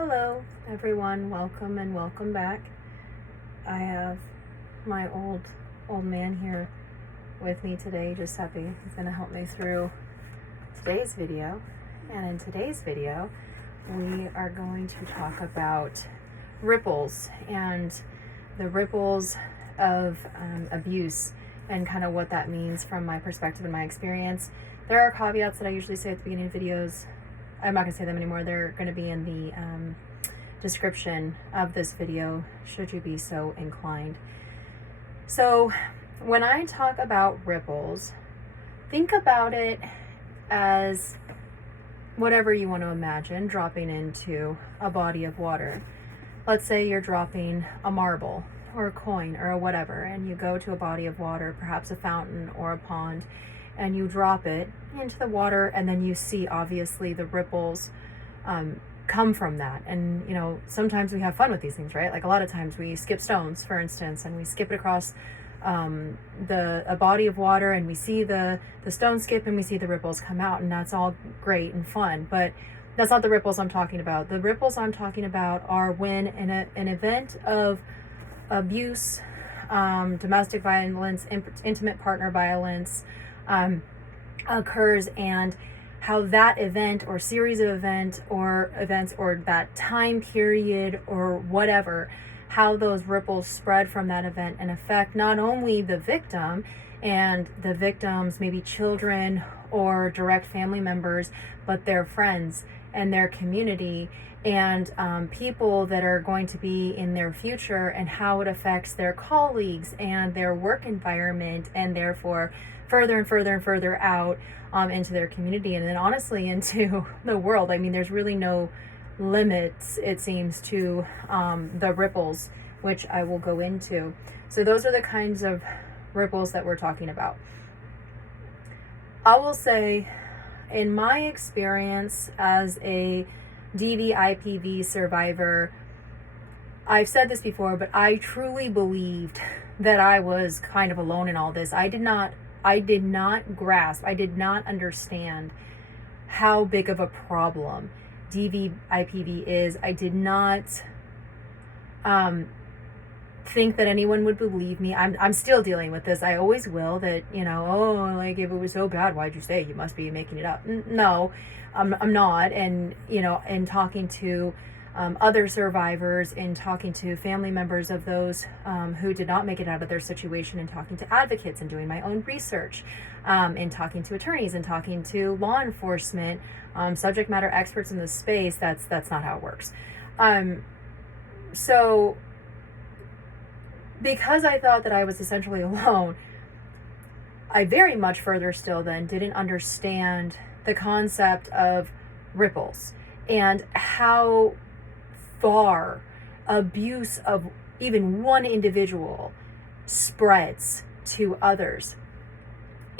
Hello, everyone. Welcome and welcome back. I have my old man here with me today, Giuseppe. He's going to help me through today's video. And in today's video, we are going to talk about ripples and the ripples of abuse and kind of what that means from my perspective and my experience. There are caveats that I usually say at the beginning of videos. I'm not going to say them anymore. They're going to be in the description of this video, should you be so inclined. So when I talk about ripples, think about it as whatever you want to imagine dropping into a body of water. Let's say you're dropping a marble or a coin or a whatever, and you go to a body of water, perhaps a fountain or a pond, and you drop it into the water, and then you see obviously the ripples come from that. And sometimes we have fun with these things, right? Like a lot of times we skip stones, for instance, and we skip it across a body of water, and we see the stone skip and we see the ripples come out, and that's all great and fun. But that's not the ripples I'm talking about. The ripples I'm talking about are when an event of abuse, domestic violence, intimate partner violence occurs, and how that event or series of events or that time period or whatever, how those ripples spread from that event and affect not only the victim and the victim's maybe children or direct family members, but their friends and their community and people that are going to be in their future, and how it affects their colleagues and their work environment, and therefore further and further and further out into their community, and then honestly into the world. I mean, there's really no limits, it seems, to the ripples, which I will go into. So those are the kinds of ripples that we're talking about. I will say, in my experience as a DV/IPV survivor, I've said this before, but I truly believed that I was kind of alone in all this. I did not grasp, I did not understand how big of a problem DV/IPV is. I did not think that anyone would believe me. I'm still dealing with this. I always will. That like, if it was so bad, why'd you say? You must be making it up. No, I'm not. And in talking to other survivors, in talking to family members of those who did not make it out of their situation, and talking to advocates, and doing my own research, and talking to attorneys, and talking to law enforcement, subject matter experts in the space, that's not how it works. So because I thought that I was essentially alone, I very much further still then didn't understand the concept of ripples and how far abuse of even one individual spreads to others.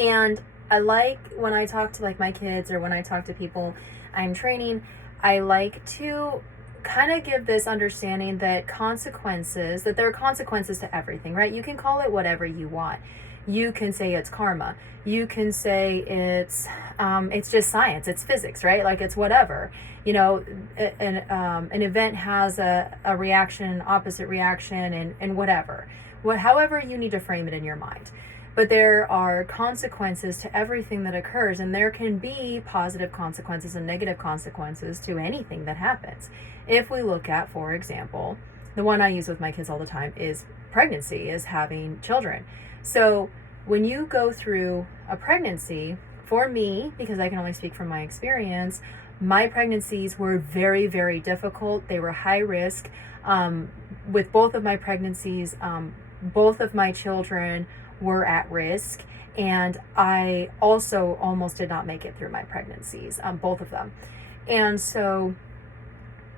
And I like, when I talk to my kids, or when I talk to people I'm training, I like to kind of give this understanding that there are consequences to everything, right? You can call it whatever you want. You can say it's karma. You can say it's just science. It's physics, right? Like, it's whatever. An event has a reaction, opposite reaction, and whatever. However you need to frame it in your mind. But there are consequences to everything that occurs, and there can be positive consequences and negative consequences to anything that happens. If we look at, for example, the one I use with my kids all the time is pregnancy, is having children. So when you go through a pregnancy, for me, because I can only speak from my experience, my pregnancies were very, very difficult. They were high risk. With both of my pregnancies, both of my children were at risk, and I also almost did not make it through my pregnancies, both of them. And so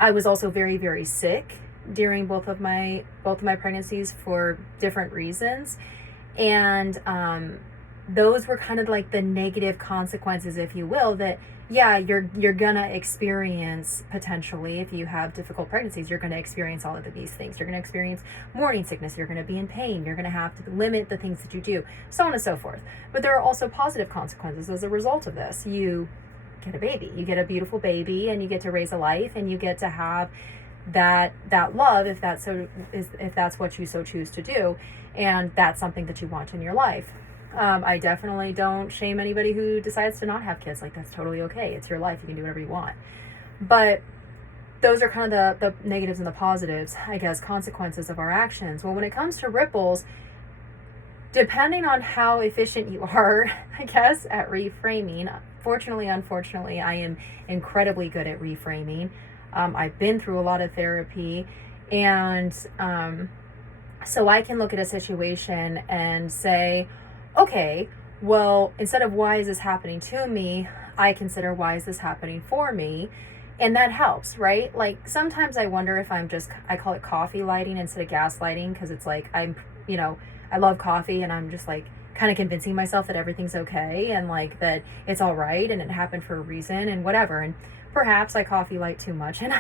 I was also very, very sick during both of my pregnancies for different reasons. And those were kind of like the negative consequences, if you will, that you're gonna experience potentially. If you have difficult pregnancies, you're gonna experience all of these things. You're gonna experience morning sickness, you're gonna be in pain, you're gonna have to limit the things that you do, so on and so forth. But there are also positive consequences as a result of this. You get a baby. You get a beautiful baby, and you get to raise a life, and you get to have that love, if that's what you so choose to do, and that's something that you want in your life. I definitely don't shame anybody who decides to not have kids. Like, that's totally okay. It's your life. You can do whatever you want. But those are kind of the negatives and the positives, I guess, consequences of our actions. Well, when it comes to ripples, depending on how efficient you are, I guess, at reframing, unfortunately, I am incredibly good at reframing. I've been through a lot of therapy, and so I can look at a situation and say, okay, well, instead of why is this happening to me, I consider why is this happening for me, and that helps, right? Like, sometimes I wonder if I call it coffee lighting instead of gas lighting, because it's like I love coffee, and I'm just like kind of convincing myself that everything's okay, and like that it's all right, and it happened for a reason, and whatever. And perhaps I coffee light too much, and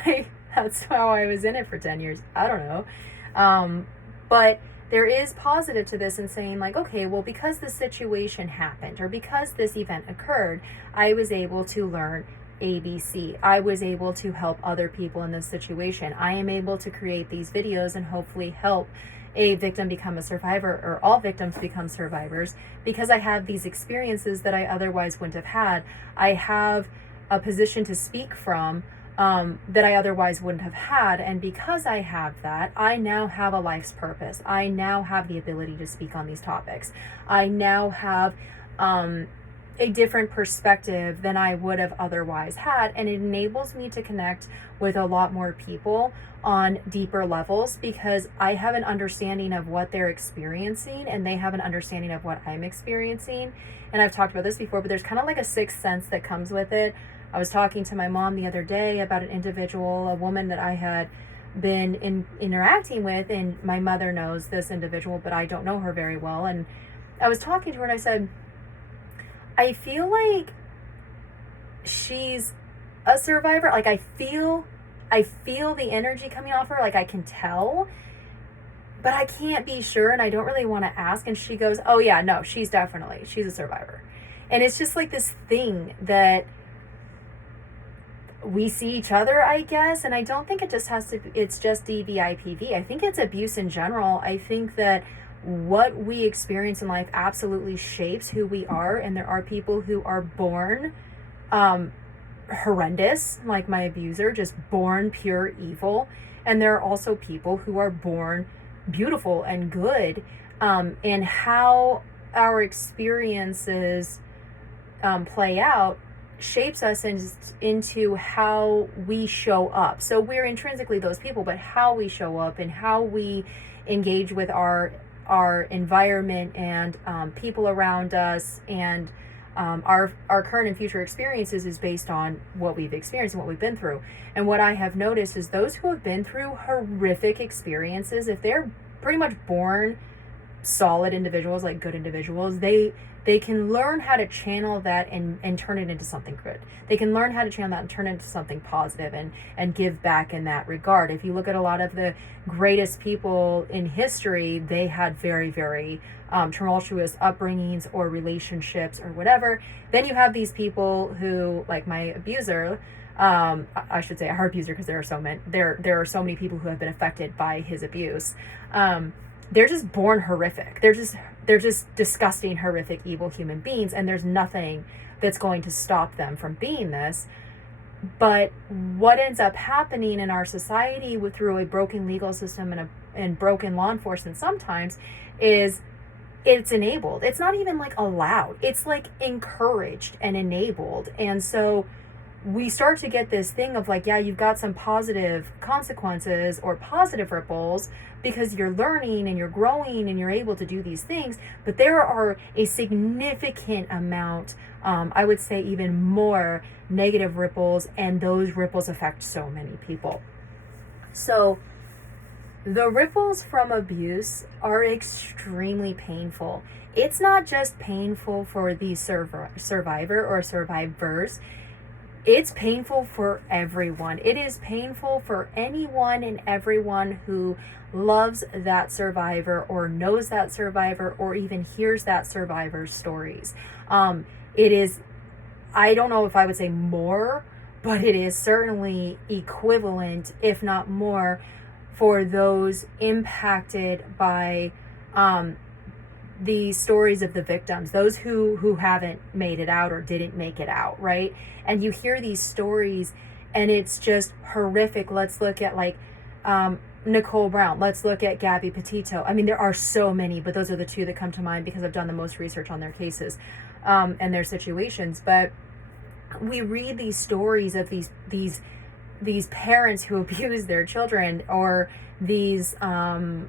that's how I was in it for 10 years. I don't know. But there is positive to this in saying, like, okay, well, because this situation happened, or because this event occurred, I was able to learn ABC. I was able to help other people in this situation. I am able to create these videos and hopefully help a victim become a survivor, or all victims become survivors, because I have these experiences that I otherwise wouldn't have had. I have a position to speak from that I otherwise wouldn't have had. And because I have that, I now have a life's purpose. I now have the ability to speak on these topics. I now have a different perspective than I would have otherwise had. And it enables me to connect with a lot more people on deeper levels, because I have an understanding of what they're experiencing, and they have an understanding of what I'm experiencing. And I've talked about this before, but there's kind of like a sixth sense that comes with it. I was talking to my mom the other day about an individual, a woman that I had been interacting with, and my mother knows this individual, but I don't know her very well. And I was talking to her, and I said, I feel like she's a survivor. Like, I feel the energy coming off her. Like, I can tell, but I can't be sure, and I don't really want to ask. And she goes, oh yeah, no, she's a survivor. And it's just like this thing that we see each other, I guess. And I don't think it's just DVIPV. I think it's abuse in general. I think that what we experience in life absolutely shapes who we are. And there are people who are born horrendous, like my abuser, just born pure evil. And there are also people who are born beautiful and good. And how our experiences play out shapes us into how we show up. So we're intrinsically those people, but how we show up and how we engage with our environment and people around us, and our current and future experiences is based on what we've experienced and what we've been through. And what I have noticed is those who have been through horrific experiences, if they're pretty much born solid individuals, like good individuals, they can learn how to channel that and turn it into something good. They can learn how to channel that and turn it into something positive and give back in that regard. If you look at a lot of the greatest people in history, they had very, very tumultuous upbringings or relationships or whatever. Then you have these people who, like my abuser, I should say her abuser, because there are so many people who have been affected by his abuse. They're just born horrific. They're just disgusting, horrific, evil human beings, and there's nothing that's going to stop them from being this. But what ends up happening in our society through a broken legal system and broken law enforcement sometimes is it's enabled. It's not even like allowed. It's like encouraged and enabled. And so we start to get this thing of like, yeah, you've got some positive consequences or positive ripples because you're learning and you're growing and you're able to do these things. But there are a significant amount, I would say even more negative ripples, and those ripples affect so many people. So the ripples from abuse are extremely painful. It's not just painful for the survivor or survivors. It's painful for everyone. It is painful for anyone and everyone who loves that survivor or knows that survivor or even hears that survivor's stories. It is I don't know if I would say more, but it is certainly equivalent, if not more, for those impacted by the stories of the victims, those who haven't made it out or didn't make it out, right? And you hear these stories and it's just horrific. Let's look at like Nicole Brown. Let's look at Gabby Petito. I mean, there are so many, but those are the two that come to mind because I've done the most research on their cases and their situations. But we read these stories of these parents who abuse their children, or these men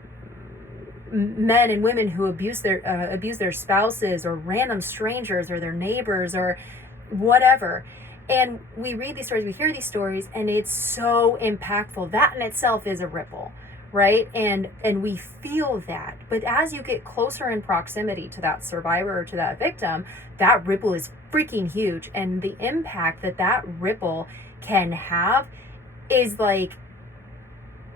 and women who abuse their spouses, or random strangers, or their neighbors, or whatever. And we read these stories, we hear these stories, and it's so impactful. That in itself is a ripple, right? And we feel that. But as you get closer in proximity to that survivor or to that victim, that ripple is freaking huge. And the impact that ripple can have is like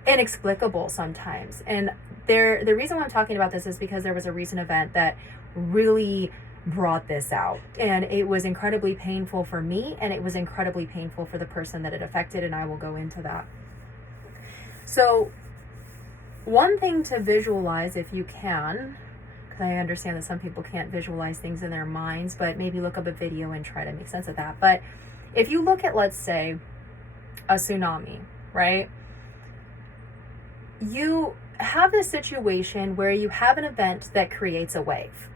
inexplicable sometimes. And the reason why I'm talking about this is because there was a recent event that really brought this out, and it was incredibly painful for me, and it was incredibly painful for the person that it affected, and I will go into that. So one thing to visualize, if you can, because I understand that some people can't visualize things in their minds, but maybe look up a video and try to make sense of that. But if you look at, let's say, a tsunami, right? You have this situation where you have an event that creates a wave,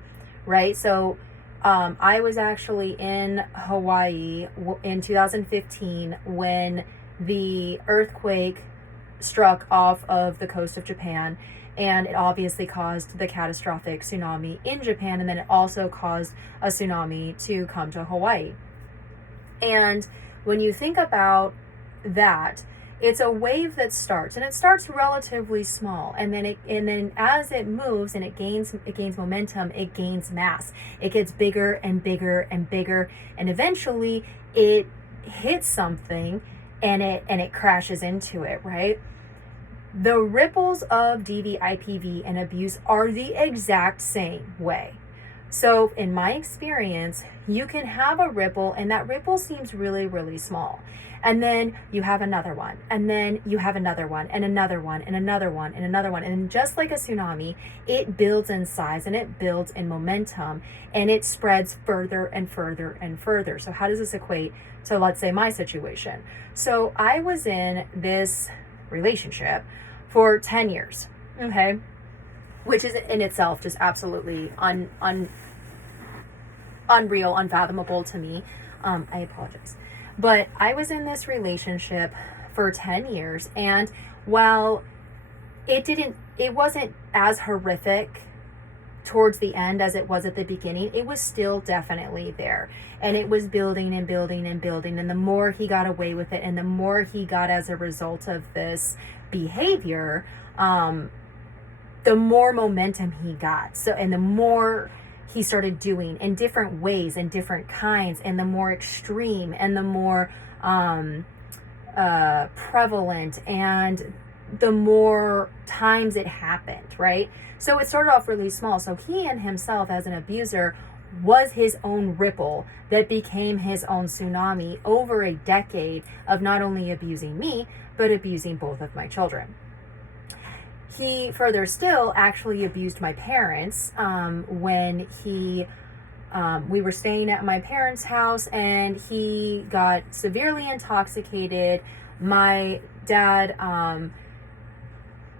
right? So I was actually in Hawaii in 2015 when the earthquake struck off of the coast of Japan, and it obviously caused the catastrophic tsunami in Japan, and then it also caused a tsunami to come to Hawaii. And when you think about that, it's a wave that starts, and it starts relatively small, and then as it moves and it gains momentum, it gains mass. It gets bigger and bigger and bigger, and eventually it hits something and it crashes into it, right? The ripples of DV, IPV, and abuse are the exact same way. So in my experience, you can have a ripple, and that ripple seems really, really small. And then you have another one, and then you have another one, and another one, and another one, and another one. And just like a tsunami, it builds in size, and it builds in momentum, and it spreads further and further and further. So how does this equate to, let's say, my situation? So I was in this relationship for 10 years, okay? Which is in itself just absolutely unreal, unfathomable to me. I apologize. But I was in this relationship for 10 years, and while it wasn't as horrific towards the end as it was at the beginning, it was still definitely there. And it was building and building and building. And the more he got away with it, and the more he got as a result of this behavior, the more momentum he got. So, and the more he started doing in different ways and different kinds, and the more extreme and the more prevalent, and the more times it happened, right? So it started off really small. So he and himself as an abuser was his own ripple that became his own tsunami over a decade of not only abusing me, but abusing both of my children. He further still actually abused my parents when we were staying at my parents' house, and he got severely intoxicated. My dad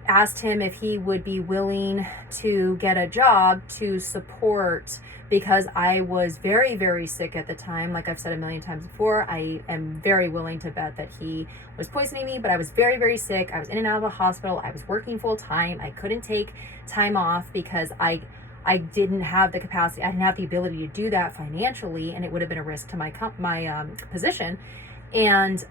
asked him if he would be willing to get a job to support, because I was very, very sick at the time. Like I've said a million times before, I am very willing to bet that he was poisoning me, but I was very, very sick. I was in and out of the hospital. I was working full time. I couldn't take time off because I didn't have the capacity. I didn't have the ability to do that financially, and it would have been a risk to my position. And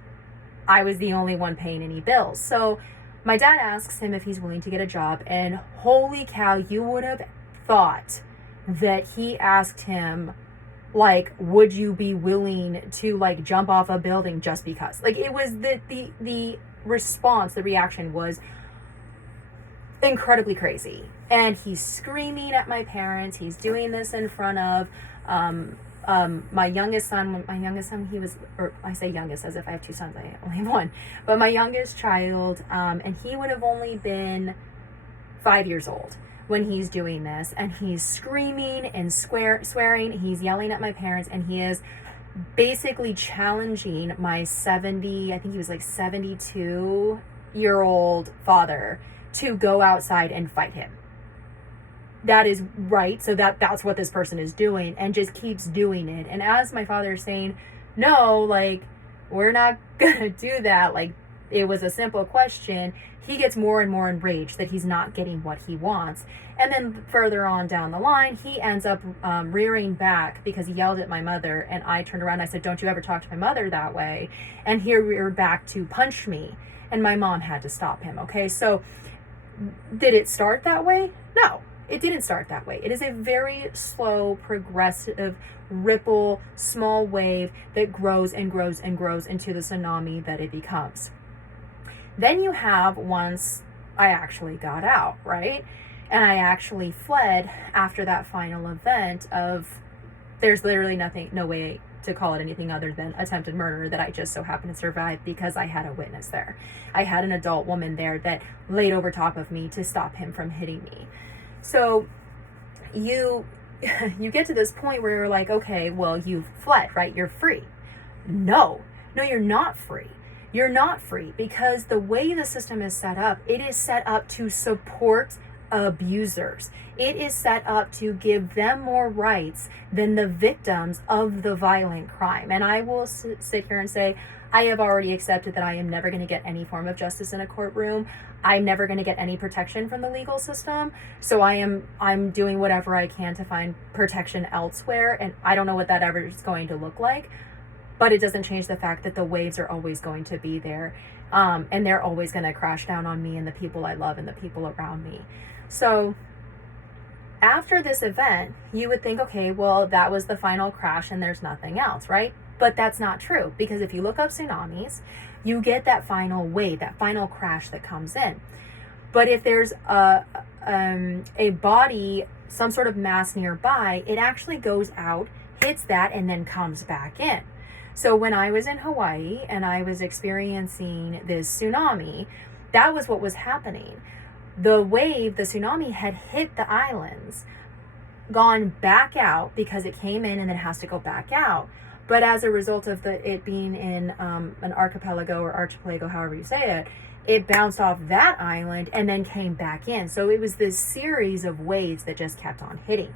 I was the only one paying any bills. So my dad asks him if he's willing to get a job, and holy cow, you would have thought that he asked him, like, would you be willing to, like, jump off a building just because? Like, it was the response, the reaction was incredibly crazy. And he's screaming at my parents. He's doing this in front of my youngest son, he was, or I say youngest as if I have two sons, I only have one, but my youngest child, and he would have only been 5 years old when he's doing this, and he's screaming and swearing, he's yelling at my parents, and he is basically challenging my 70, I think he was like 72-year-old father to go outside and fight him. That is right. So that's what this person is doing, and just keeps doing it. And as my father is saying, no, like, we're not gonna do that, like, it was a simple question, he gets more and more enraged that he's not getting what he wants. And then further on down the line, he ends up rearing back because he yelled at my mother, and I turned around and I said, don't you ever talk to my mother that way. And he reared back to punch me, and my mom had to stop him. Okay, so did it start that way? No, it didn't start that way. It is a very slow, progressive, ripple, small wave that grows and grows and grows into the tsunami that it becomes. Then you have, once I actually got out, right? And I actually fled after that final event of, there's literally no way to call it anything other than attempted murder that I just so happened to survive because I had a witness there. I had an adult woman there that laid over top of me to stop him from hitting me. So you get to this point where you're like, okay, well, you've fled, right? You're free. No, you're not free. You're not free, because the way the system is set up, it is set up to support abusers. It is set up to give them more rights than the victims of the violent crime. And I will sit here and say, I have already accepted that I am never going to get any form of justice in a courtroom. I'm never going to get any protection from the legal system. So I'm doing whatever I can to find protection elsewhere. And I don't know what that ever is going to look like. But it doesn't change the fact that the waves are always going to be there. And they're always going to crash down on me and the people I love and the people around me. So after this event, you would think, okay, well, that was the final crash and there's nothing else, right? But that's not true, because if you look up tsunamis, you get that final wave, that final crash that comes in. But if there's a body, some sort of mass nearby, it actually goes out, hits that, and then comes back in. So when I was in Hawaii and I was experiencing this tsunami, that was what was happening. The wave, the tsunami, had hit the islands, gone back out because it came in and then has to go back out. But as a result of it being in an archipelago or archipelago, however you say it, it bounced off that island and then came back in. So it was this series of waves that just kept on hitting.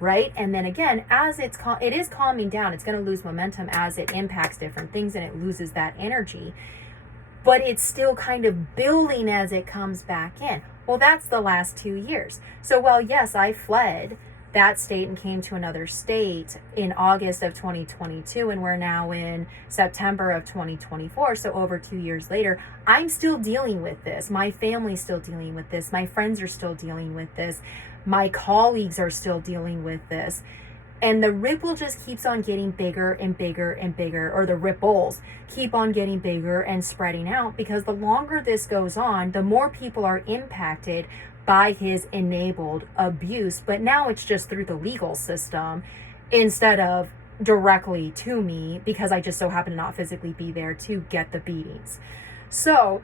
Right? And then again, as it is calming down, it's going to lose momentum as it impacts different things and it loses that energy. But it's still kind of building as it comes back in. Well, that's the last 2 years. So while, yes, I fled that state and came to another state in August of 2022, and we're now in September of 2024, so over 2 years later, I'm still dealing with this. My family's still dealing with this. My friends are still dealing with this. My colleagues are still dealing with this. And the ripple just keeps on getting bigger and bigger and bigger, or the ripples keep on getting bigger and spreading out, because the longer this goes on, the more people are impacted by his enabled abuse. But now it's just through the legal system instead of directly to me, because I just so happen to not physically be there to get the beatings. So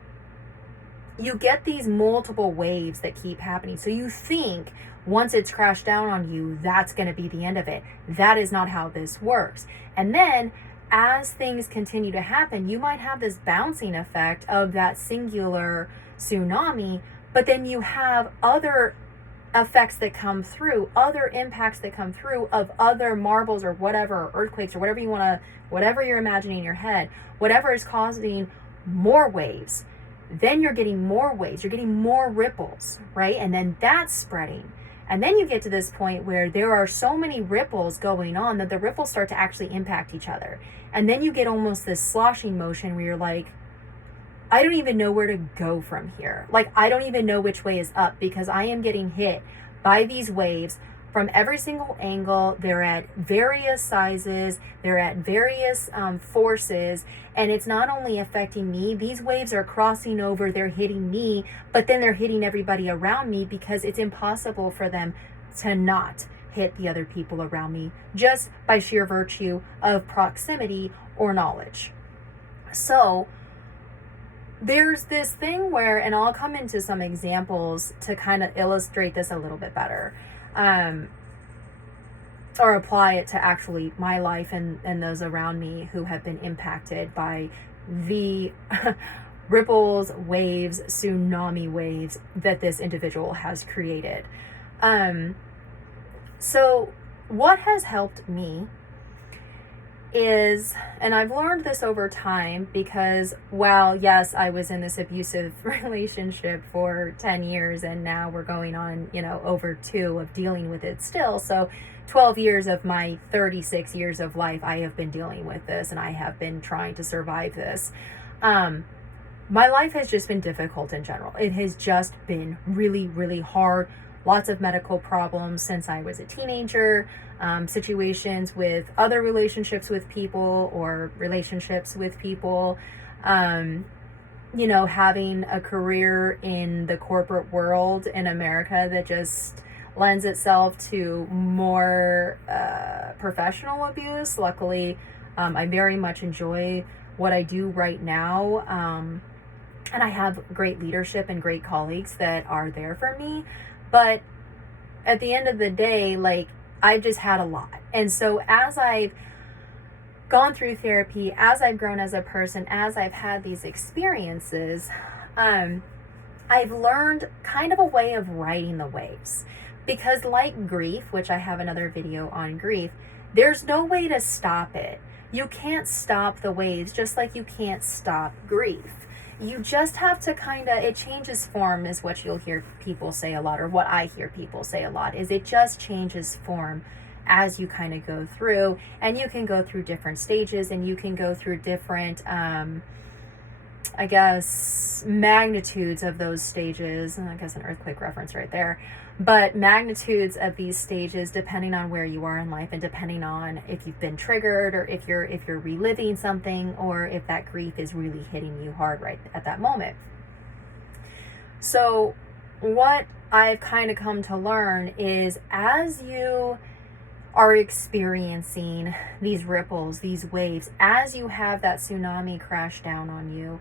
you get these multiple waves that keep happening. So you think once it's crashed down on you, that's going to be the end of it. That is not how this works. And then as things continue to happen, you might have this bouncing effect of that singular tsunami, but then you have other effects that come through, other impacts that come through of other marbles or whatever, or earthquakes or whatever you want to, whatever you're imagining in your head, whatever is causing more waves. Then you're getting more waves, you're getting more ripples, right? And then that's spreading. And then you get to this point where there are so many ripples going on that the ripples start to actually impact each other. And then you get almost this sloshing motion where you're like, I don't even know where to go from here. Like, I don't even know which way is up, because I am getting hit by these waves from every single angle. They're at various sizes, they're at various forces, and it's not only affecting me, these waves are crossing over, they're hitting me, but then they're hitting everybody around me, because it's impossible for them to not hit the other people around me just by sheer virtue of proximity or knowledge. So there's this thing where, and I'll come into some examples to kind of illustrate this a little bit better, or apply it to actually my life and those around me who have been impacted by the ripples, waves, tsunami waves that this individual has created. So what has helped me is, and I've learned this over time, because while yes, I was in this abusive relationship for 10 years and now we're going on, over 2 of dealing with it still. So 12 years of my 36 years of life, I have been dealing with this and I have been trying to survive this. My life has just been difficult in general. It has just been really, really hard. Lots of medical problems since I was a teenager, situations with other relationships with people or relationships with people, having a career in the corporate world in America that just lends itself to more professional abuse. Luckily, I very much enjoy what I do right now. And I have great leadership and great colleagues that are there for me. But at the end of the day, I've just had a lot. And so as I've gone through therapy, as I've grown as a person, as I've had these experiences, I've learned kind of a way of riding the waves. Because like grief, which I have another video on grief, there's no way to stop it. You can't stop the waves, just like you can't stop grief. You just have to it changes form, is what you'll hear people say a lot, or what I hear people say a lot, is it just changes form as you kind of go through. And you can go through different stages, and you can go through different, magnitudes of those stages. And I guess an earthquake reference right there. But magnitudes of these stages, depending on where you are in life, and depending on if you've been triggered, or if you're reliving something, or if that grief is really hitting you hard right at that moment. So what I've kind of come to learn is, as you are experiencing these ripples, these waves, as you have that tsunami crash down on you,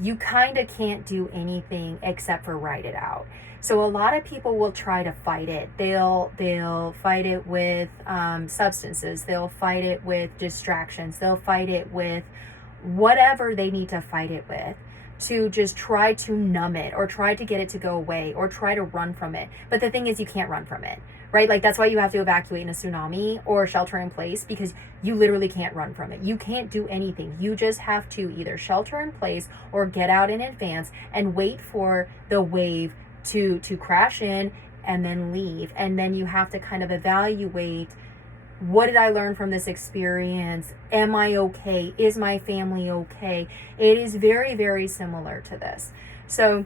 you kind of can't do anything except for ride it out. So a lot of people will try to fight it. They'll fight it with substances. They'll fight it with distractions. They'll fight it with whatever they need to fight it with, to just try to numb it, or try to get it to go away, or try to run from it. But the thing is, you can't run from it, right? That's why you have to evacuate in a tsunami or shelter in place, because you literally can't run from it. You can't do anything. You just have to either shelter in place or get out in advance and wait for the wave to crash in and then leave. And then you have to kind of evaluate, what did I learn from this experience? Am I okay? Is my family okay? It is very, very similar to this. So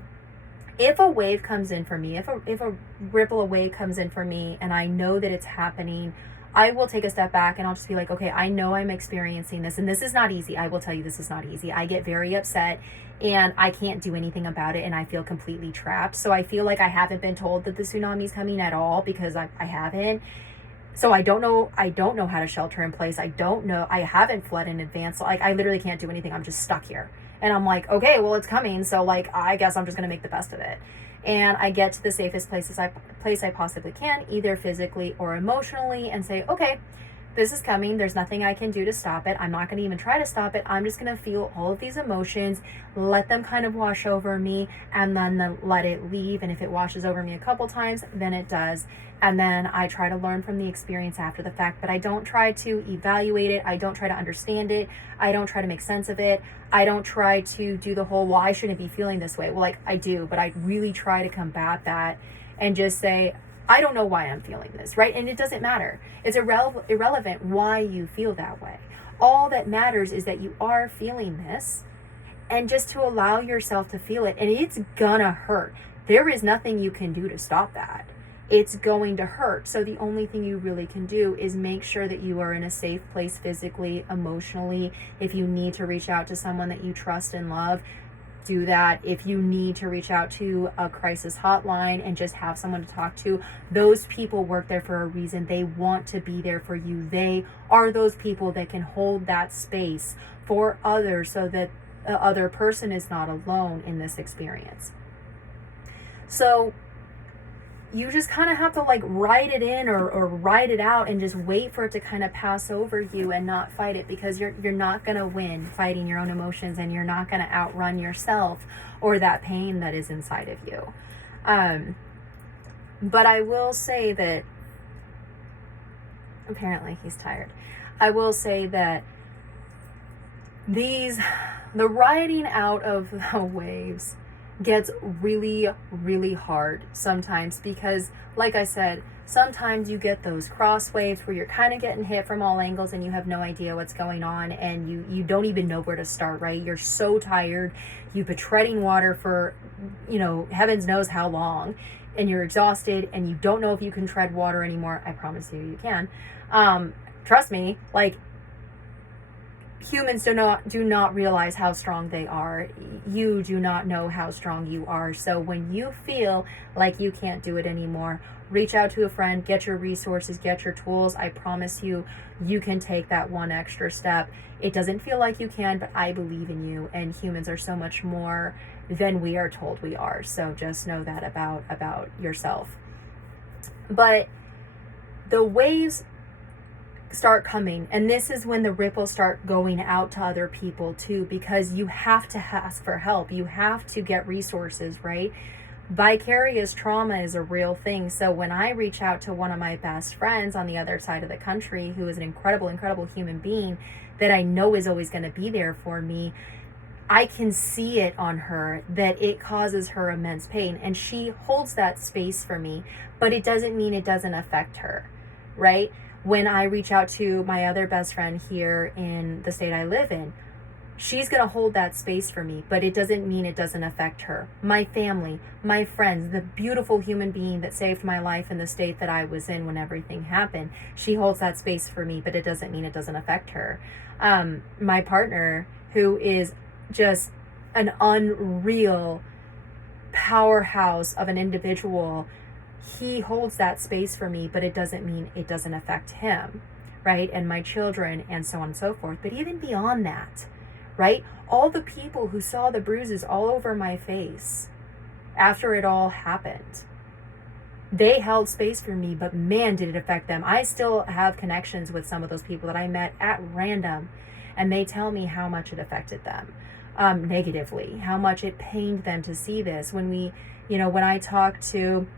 if a wave comes in for me, if a ripple of wave comes in for me, and I know that it's happening, I will take a step back and I'll just be like, okay, I know I'm experiencing this, and this is not easy. I will tell you, this is not easy. I get very upset and I can't do anything about it, and I feel completely trapped. So I feel like I haven't been told that the tsunami is coming at all, because I haven't. So I don't know how to shelter in place. I haven't fled in advance. So I literally can't do anything. I'm just stuck here. And I'm like, okay, well, it's coming. So I guess I'm just going to make the best of it. And I get to the safest place I possibly can, either physically or emotionally, and say, okay, this is coming. There's nothing I can do to stop it. I'm not going to even try to stop it. I'm just going to feel all of these emotions, let them kind of wash over me, and then let it leave. And if it washes over me a couple times, then it does. And then I try to learn from the experience after the fact, but I don't try to evaluate it. I don't try to understand it. I don't try to make sense of it. I don't try to do the whole, well, I shouldn't be feeling this way. Well, I do, but I really try to combat that and just say, I don't know why I'm feeling this, right? And it doesn't matter. It's irrelevant why you feel that way. All that matters is that you are feeling this, and just to allow yourself to feel it. And it's gonna hurt. There is nothing you can do to stop that. It's going to hurt. So the only thing you really can do is make sure that you are in a safe place physically, emotionally. If you need to reach out to someone that you trust and love, do that. If you need to reach out to a crisis hotline and just have someone to talk to, those people work there for a reason. They want to be there for you. They are those people that can hold that space for others so that the other person is not alone in this experience. So you just kind of have to like write it in or write it out and just wait for it to kind of pass over you and not fight it, because you're not going to win fighting your own emotions, and you're not going to outrun yourself or that pain that is inside of you. But I will say that apparently he's tired. I will say that the riding out of the waves gets really, really hard sometimes, because like I said, sometimes you get those cross waves where you're kind of getting hit from all angles and you have no idea what's going on, and you don't even know where to start, right? You're so tired. You've been treading water for, heavens knows how long, and you're exhausted and you don't know if you can tread water anymore. I promise you can. Trust me, like, humans do not realize how strong they are. You do not know how strong you are. So when you feel like you can't do it anymore, reach out to a friend, get your resources, get your tools. I promise you, you can take that one extra step. It doesn't feel like you can, but I believe in you, and humans are so much more than we are told we are. So just know that about yourself. But the waves start coming, and this is when the ripples start going out to other people too, because you have to ask for help. You have to get resources, right? Vicarious trauma is a real thing. So when I reach out to one of my best friends on the other side of the country, who is an incredible human being that I know is always going to be there for me, I can see it on her that it causes her immense pain, and she holds that space for me, but it doesn't mean it doesn't affect her, right? When I reach out to my other best friend here in the state I live in, she's going to hold that space for me, but it doesn't mean it doesn't affect her. My family, my friends, the beautiful human being that saved my life in the state that I was in when everything happened, she holds that space for me, but it doesn't mean it doesn't affect her. My partner, who is just an unreal powerhouse of an individual, he holds that space for me, but it doesn't mean it doesn't affect him, right? And my children, and so on and so forth. But even beyond that, right? All the people who saw the bruises all over my face after it all happened, they held space for me, but man, did it affect them. I still have connections with some of those people that I met at random, and they tell me how much it affected them negatively, how much it pained them to see this. When I talk to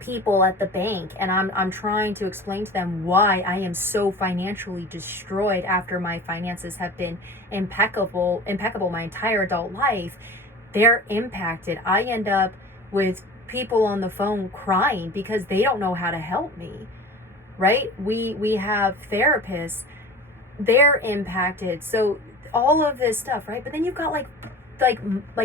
people at the bank and I'm trying to explain to them why I am so financially destroyed after my finances have been impeccable my entire adult life, they're impacted. I end up with people on the phone crying because they don't know how to help me, right? We have therapists, they're impacted. So all of this stuff, right? But then you've got like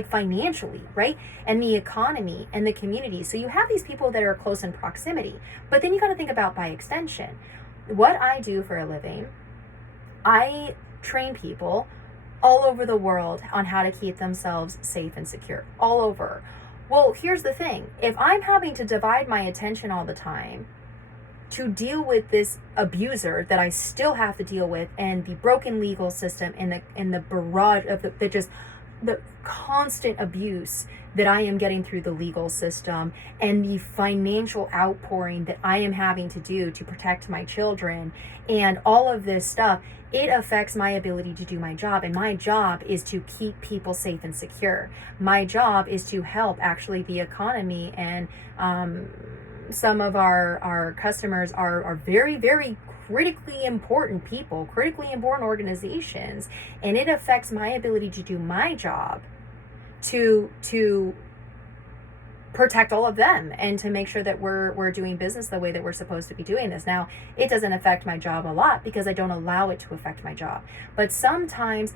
financially, right? And the economy and the community. So you have these people that are close in proximity, but then you got to think about by extension. What I do for a living, I train people all over the world on how to keep themselves safe and secure, all over. Well, here's the thing. If I'm having to divide my attention all the time to deal with this abuser that I still have to deal with, and the broken legal system and the barrage of the constant abuse that I am getting through the legal system, and the financial outpouring that I am having to do to protect my children, and all of this stuff, it affects my ability to do my job. And my job is to keep people safe and secure. My job is to help actually the economy, and some of our customers are very, very critically important people, critically important organizations, and it affects my ability to do my job to protect all of them and to make sure that we're doing business the way that we're supposed to be doing this. Now, it doesn't affect my job a lot because I don't allow it to affect my job. But sometimes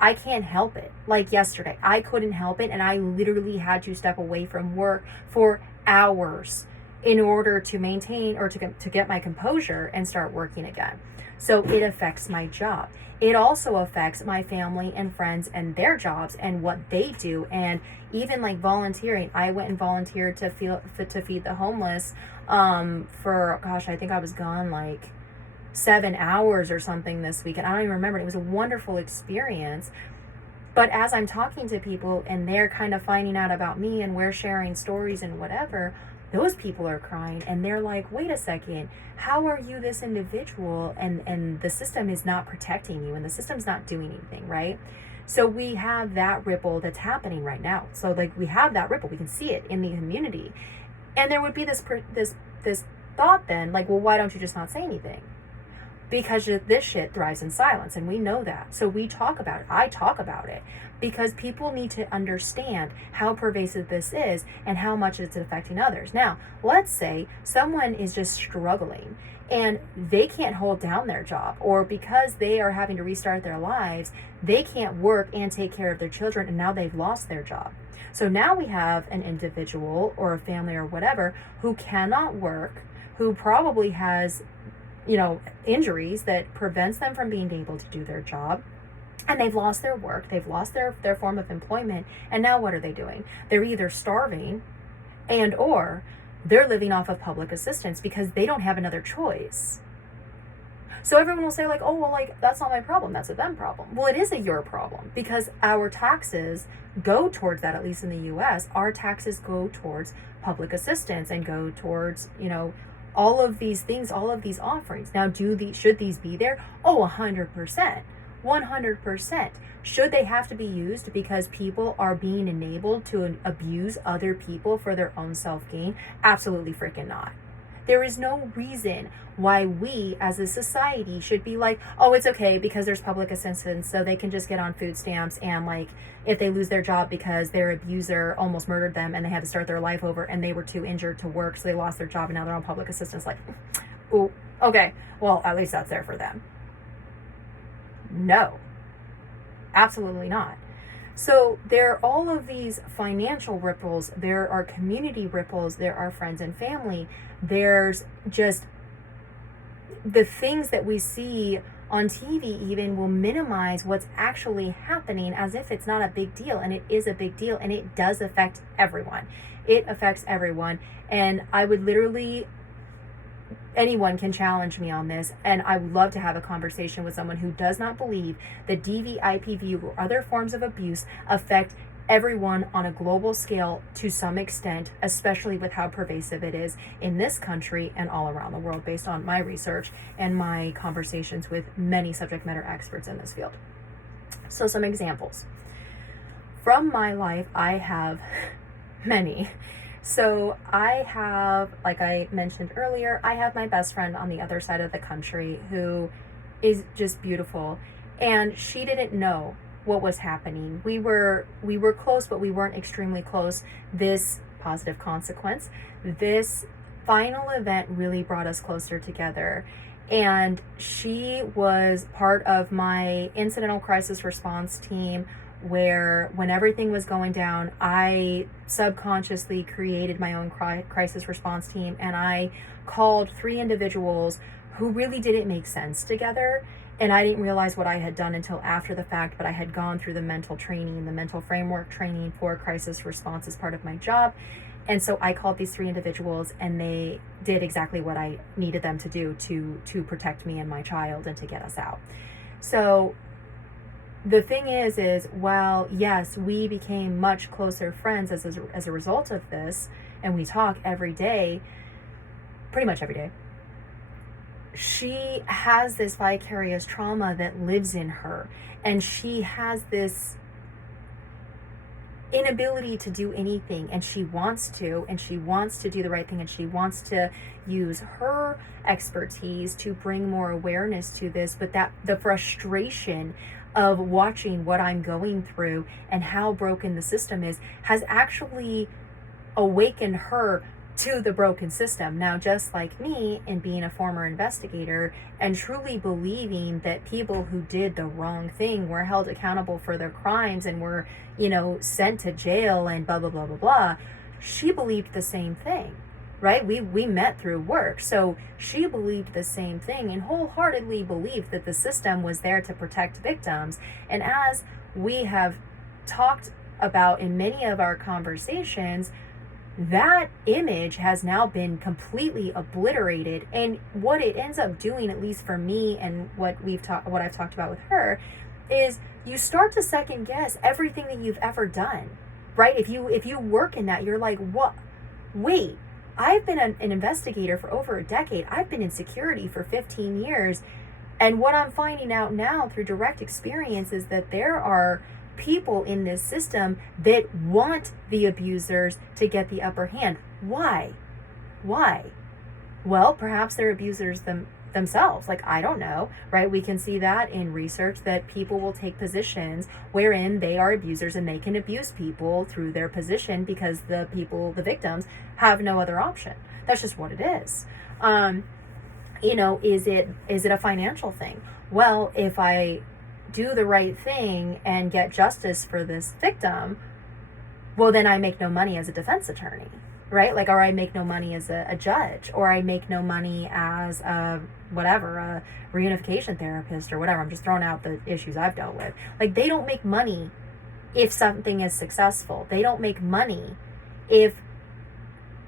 I can't help it. Like yesterday, I couldn't help it, and I literally had to step away from work for hours in order to maintain or to get my composure and start working again. So it affects my job. It also affects my family and friends and their jobs and what they do. And even like volunteering, I went and volunteered to feed the homeless for, gosh, I think I was gone like 7 hours or something this week. And I don't even remember. It was a wonderful experience. But as I'm talking to people and they're kind of finding out about me and we're sharing stories and whatever, those people are crying and they're like, wait a second, how are you this individual and the system is not protecting you and the system's not doing anything, right? So we have that ripple that's happening right now. So like we have that ripple, we can see it in the community. And there would be this thought then, like, well, why don't you just not say anything? Because this shit thrives in silence, and we know that. So we talk about it. I talk about it because people need to understand how pervasive this is and how much it's affecting others. Now, let's say someone is just struggling and they can't hold down their job, or because they are having to restart their lives, they can't work and take care of their children, and now they've lost their job. So now we have an individual or a family or whatever who cannot work, who probably has injuries that prevents them from being able to do their job, and they've lost their work, they've lost their form of employment, and now what are they doing? They're either starving and or they're living off of public assistance because they don't have another choice. So everyone will say like, oh, well, like, that's not my problem, that's a them problem. Well, it is a your problem because our taxes go towards that, at least in the US. Our taxes go towards public assistance and go towards, all of these things, all of these offerings. Now, should these be there? Oh, 100%. 100%. Should they have to be used because people are being enabled to abuse other people for their own self-gain? Absolutely freaking not. There is no reason why we as a society should be like, oh, it's okay because there's public assistance, so they can just get on food stamps, and like if they lose their job because their abuser almost murdered them and they had to start their life over and they were too injured to work, so they lost their job and now they're on public assistance, like, oh, okay, well, at least that's there for them. No, absolutely not. So there are all of these financial ripples, there are community ripples, there are friends and family, there's just the things that we see on TV even will minimize what's actually happening as if it's not a big deal, and it is a big deal, and it does affect everyone. It affects everyone, and I would literally, anyone can challenge me on this, and I would love to have a conversation with someone who does not believe that DV, IPV, or other forms of abuse affect everyone on a global scale to some extent, especially with how pervasive it is in this country and all around the world, based on my research and my conversations with many subject matter experts in this field. So some examples. From my life, I have many. So I have, like I mentioned earlier, I have my best friend on the other side of the country who is just beautiful, and she didn't know what was happening. We were close, but we weren't extremely close. This positive consequence, this final event really brought us closer together. And she was part of my incidental crisis response team, where when everything was going down, I subconsciously created my own crisis response team, and I called 3 individuals who really didn't make sense together. And I didn't realize what I had done until after the fact, but I had gone through the mental training, the mental framework training for crisis response as part of my job. And so I called these 3 individuals, and they did exactly what I needed them to do to protect me and my child and to get us out. So the thing is while yes, we became much closer friends as a result of this, and we talk every day, pretty much every day, she has this vicarious trauma that lives in her, and she has this inability to do anything, and she wants to do the right thing, and she wants to use her expertise to bring more awareness to this. But that the frustration of watching what I'm going through and how broken the system is has actually awakened her to the broken system. Now, just like me, in being a former investigator and truly believing that people who did the wrong thing were held accountable for their crimes and were, sent to jail and blah, blah, blah, blah, blah, she believed the same thing. right? We met through work. So she believed the same thing and wholeheartedly believed that the system was there to protect victims. And as we have talked about in many of our conversations, that image has now been completely obliterated. And what it ends up doing, at least for me and what I've talked about with her, is you start to second guess everything that you've ever done, right? If you work in that, you're like, what? Wait, I've been an investigator for over a decade. I've been in security for 15 years. And what I'm finding out now through direct experience is that there are people in this system that want the abusers to get the upper hand. Why? Well, perhaps they're abusers themselves. Like, I don't know, right? We can see that in research that people will take positions wherein they are abusers and they can abuse people through their position because the victims have no other option. That's just what it is. Is it a financial thing? Well, if I do the right thing and get justice for this victim, well, then I make no money as a defense attorney, right? Like, or I make no money as a judge, or I make no money as a reunification therapist or whatever. I'm just throwing out the issues I've dealt with. Like, they don't make money if something is successful. They don't make money if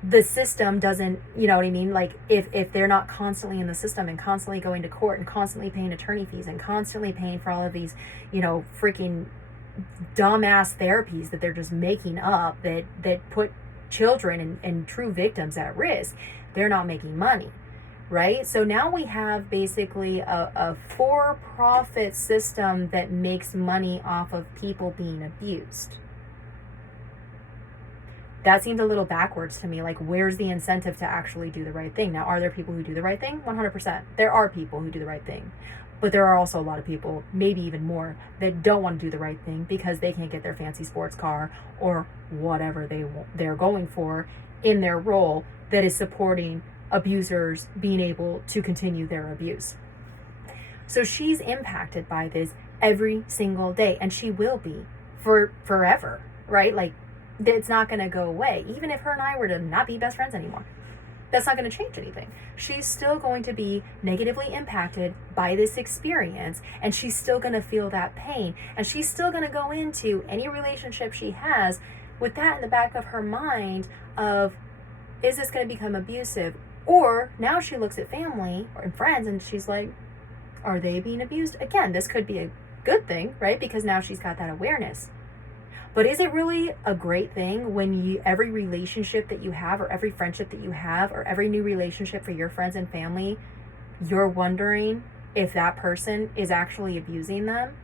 the system doesn't, you know what I mean? Like, if they're not constantly in the system and constantly going to court and constantly paying attorney fees and constantly paying for all of these, freaking dumbass therapies that they're just making up that put children and true victims at risk, they're not making money, right? So now we have basically a for-profit system that makes money off of people being abused. That seemed a little backwards to me. Like, where's the incentive to actually do the right thing? Now, are there people who do the right thing? 100%. There are people who do the right thing. But there are also a lot of people, maybe even more, that don't want to do the right thing because they can't get their fancy sports car or whatever they're going for in their role that is supporting abusers being able to continue their abuse. So she's impacted by this every single day, and she will be for forever, right? Like, it's not going to go away. Even if her and I were to not be best friends anymore, that's not going to change anything. She's still going to be negatively impacted by this experience, and she's still going to feel that pain, and she's still going to go into any relationship she has with that in the back of her mind of, is this going to become abusive? Or now she looks at family and friends and she's like, are they being abused? Again, this could be a good thing, right? Because now she's got that awareness. But is it really a great thing when every relationship that you have, or every friendship that you have, or every new relationship for your friends and family, you're wondering if that person is actually abusing them?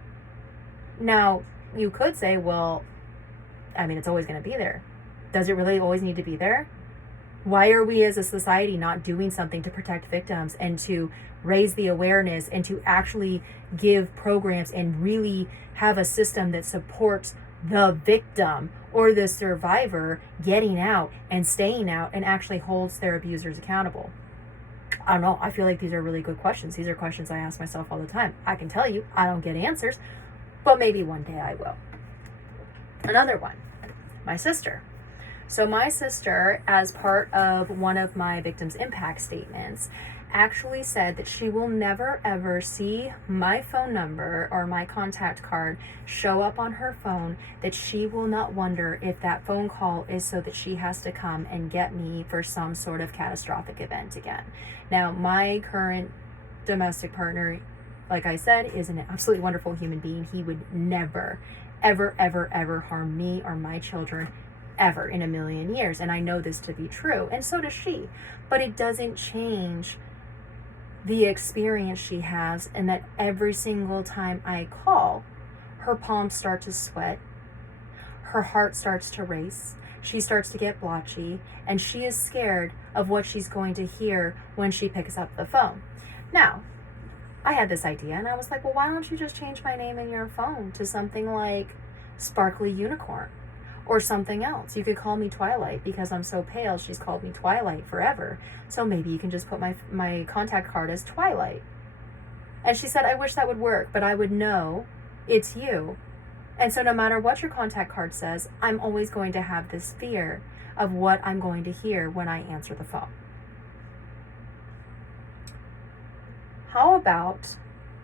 Now, you could say, well, I mean, it's always going to be there. Does it really always need to be there? Why are we as a society not doing something to protect victims and to raise the awareness and to actually give programs and really have a system that supports the victim or the survivor getting out and staying out and actually holds their abusers accountable? I don't know. I feel like these are really good questions. These are questions I ask myself all the time. I can tell you I don't get answers, but maybe one day I will. Another one, my sister. So my sister, as part of one of my victims' impact statements, actually said that she will never ever see my phone number or my contact card show up on her phone, that she will not wonder if that phone call is so that she has to come and get me for some sort of catastrophic event again. Now, my current domestic partner, like I said, is an absolutely wonderful human being. He would never, ever, ever, ever harm me or my children ever in a million years. And I know this to be true. And so does she. But it doesn't change the experience she has, and that every single time I call, her palms start to sweat, her heart starts to race, she starts to get blotchy, and she is scared of what she's going to hear when she picks up the phone. Now, I had this idea, and I was like, well, why don't you just change my name in your phone to something like Sparkly Unicorn? Or something else. You could call me Twilight because I'm so pale. She's called me Twilight forever. So maybe you can just put my contact card as Twilight. And she said, I wish that would work, but I would know it's you. And so no matter what your contact card says, I'm always going to have this fear of what I'm going to hear when I answer the phone. How about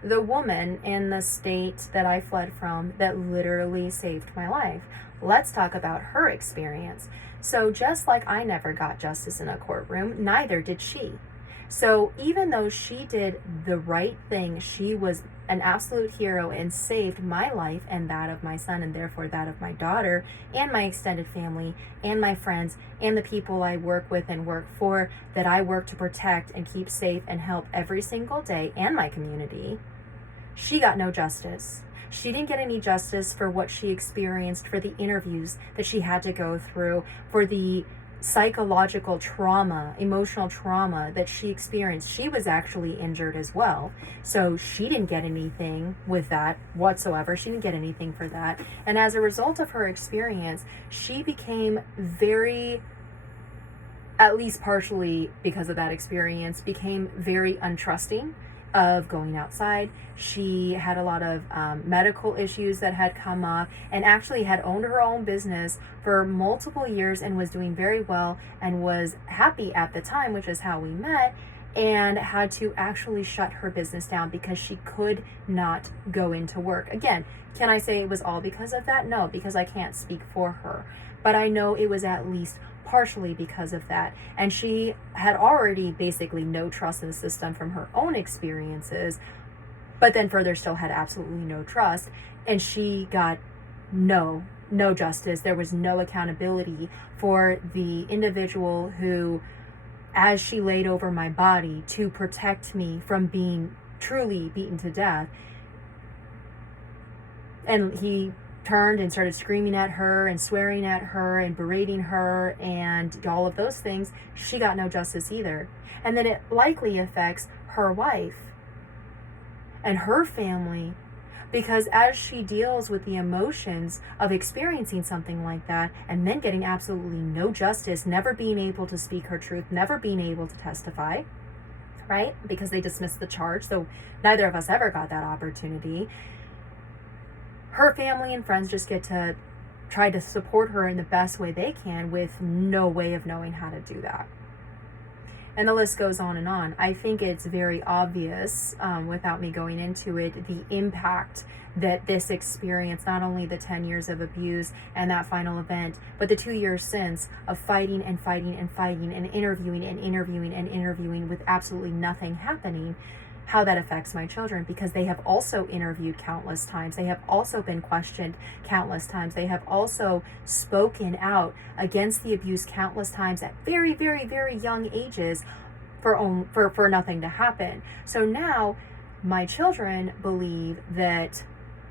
the woman in the state that I fled from that literally saved my life? Let's talk about her experience. So just like I never got justice in a courtroom, neither did she. So even though she did the right thing, she was an absolute hero and saved my life and that of my son, and therefore that of my daughter and my extended family and my friends and the people I work with and work for, that I work to protect and keep safe and help every single day, and my community. She got no justice. She didn't get any justice for what she experienced, for the interviews that she had to go through, for the psychological trauma, emotional trauma that she experienced. She was actually injured as well. So she didn't get anything with that whatsoever. She didn't get anything for that. And as a result of her experience, she became very, at least partially because of that experience, became very untrusting of going outside. She had a lot of medical issues that had come up, and actually had owned her own business for multiple years and was doing very well and was happy at the time, which is how we met, and had to actually shut her business down because she could not go into work. Again, can I say it was all because of that? No, because I can't speak for her. But I know it was at least partially because of that. And she had already basically no trust in the system from her own experiences, but then further still had absolutely no trust. And she got no justice. There was no accountability for the individual who, as she laid over my body to protect me from being truly beaten to death, and he turned and started screaming at her and swearing at her and berating her and all of those things, she got no justice either. And then it likely affects her wife and her family, because as she deals with the emotions of experiencing something like that and then getting absolutely no justice, never being able to speak her truth, never being able to testify, right? Because they dismissed the charge. So neither of us ever got that opportunity. Her family and friends just get to try to support her in the best way they can with no way of knowing how to do that. And the list goes on and on. I think it's very obvious, without me going into it, the impact that this experience, not only the 10 years of abuse and that final event, but the 2 years since of fighting and fighting and fighting and interviewing and interviewing and interviewing with absolutely nothing happening, how that affects my children, because they have also interviewed countless times. They have also been questioned countless times. They have also spoken out against the abuse countless times at very, very, very young ages for nothing to happen. So now my children believe that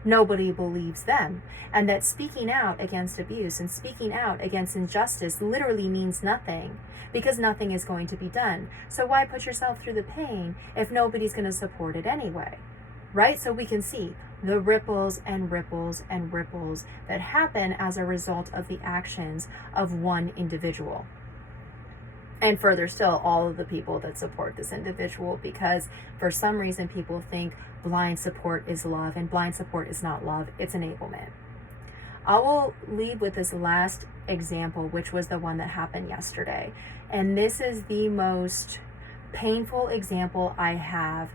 nobody believes them, and that speaking out against abuse and speaking out against injustice literally means nothing, because nothing is going to be done. So why put yourself through the pain if nobody's going to support it anyway, right? So we can see the ripples and ripples and ripples that happen as a result of the actions of one individual. And further still, all of the people that support this individual, because for some reason people think blind support is love, and blind support is not love, it's enablement. I will leave with this last example, which was the one that happened yesterday. And this is the most painful example I have,